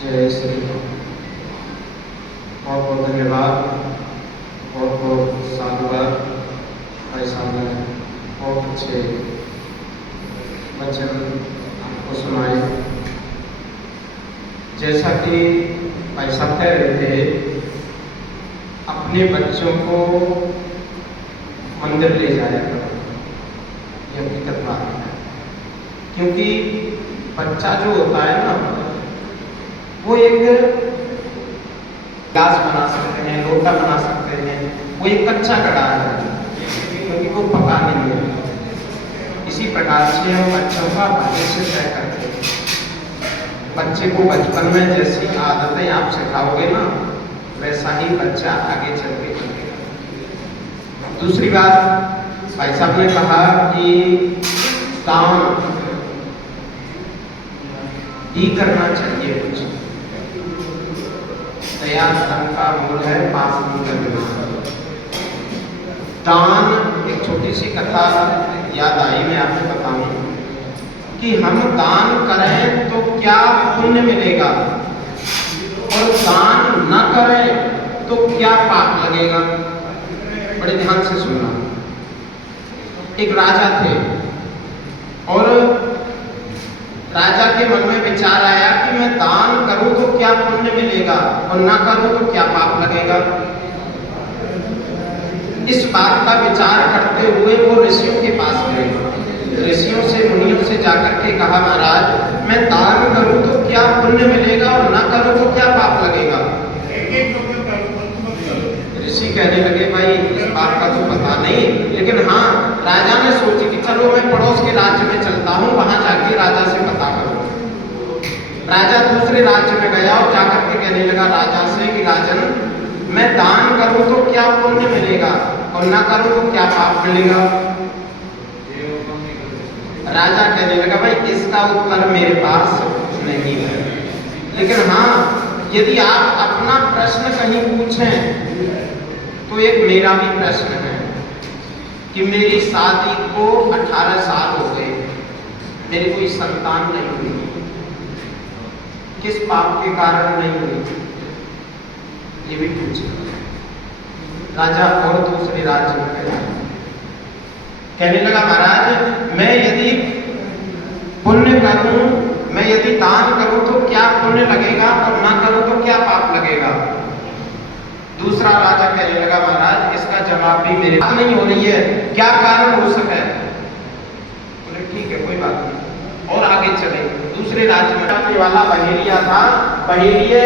जय श्री राम। बहुत बहुत धन्यवाद, बहुत बहुत साधुवाद भाई साहब ने बहुत अच्छे वचन आपको सुनाए। जैसा कि भाई साहब कह रहे थे, अपने बच्चों को मंदिर ले जाया करो, ये हकीकत बात है। क्योंकि बच्चा जो होता है ना, वो एक गिलास बना सकते हैं, लोटा बना सकते हैं, वो एक कच्चा कड़ा है क्योंकि वो पका नहीं है। इसी प्रकार से हम बच्चों का भविष्य तय करते हैं। बच्चे को बचपन में जैसी आदतें आप सिखाओगे ना, वैसा ही बच्चा आगे चल के करेगा। दूसरी बात, भाई साहब ने कहा कि दान ही करना चाहिए। कुछ दया धर्म का मूल है, पाप नहीं करना। दान, एक छोटी सी कथा याद आई, मैं आपको बताऊं कि हम दान करें तो क्या पुण्य मिलेगा और दान न करें तो क्या पाप लगेगा। बड़े ध्यान से सुनना। एक राजा थे और राजा के मन में विचार आया कि मैं दान करूं तो क्या पुण्य मिलेगा और ना करूं तो क्या पाप लगेगा। इस बात का विचार करते हुए वो ऋषियों के पास गए। ऋषियों से, मुनियों से जाकर के कहा, महाराज मैं दान करूं तो क्या पुण्य मिलेगा और ना करूं तो क्या पाप लगेगा। ऋषि कहने लगे, भाई इस बात का तो पता नहीं, लेकिन हाँ, राजा ने सोची कि चलो मैं पड़ोस के राज्य में चलता हूँ, वहां जाके राजा से पता करूँ। राजा दूसरे राज्य में गया और जाकर के कहने लगा राजा से कि राजन, मैं दान करूं तो क्या पुण्य मिलेगा और ना करूं तो क्या पाप मिलेगा। राजा कहने लगा, भाई इसका उत्तर मेरे पास नहीं है, लेकिन हाँ, यदि आप अपना प्रश्न कहीं पूछें तो एक मेरा भी प्रश्न है कि मेरी शादी को 18 साल हो गए, मेरी कोई संतान नहीं हुई, किस पाप के कारण नहीं हुई, ये भी पूछे। राजा और दूसरे राज्य में गया, कहने लगा महाराज मैं यदि पुण्य करूं, मैं यदि दान करूं तो क्या पुण्य लगेगा और ना करूं तो क्या पाप लगेगा। दूसरा राजा कहने लगा, महाराज इसका जवाब भी मेरे पास नहीं हो रही है, क्या कारण हो सके। बोले ठीक है, कोई बात नहीं, और आगे चले। दूसरे राज्य में वाला बहेलिया था, बहेलिए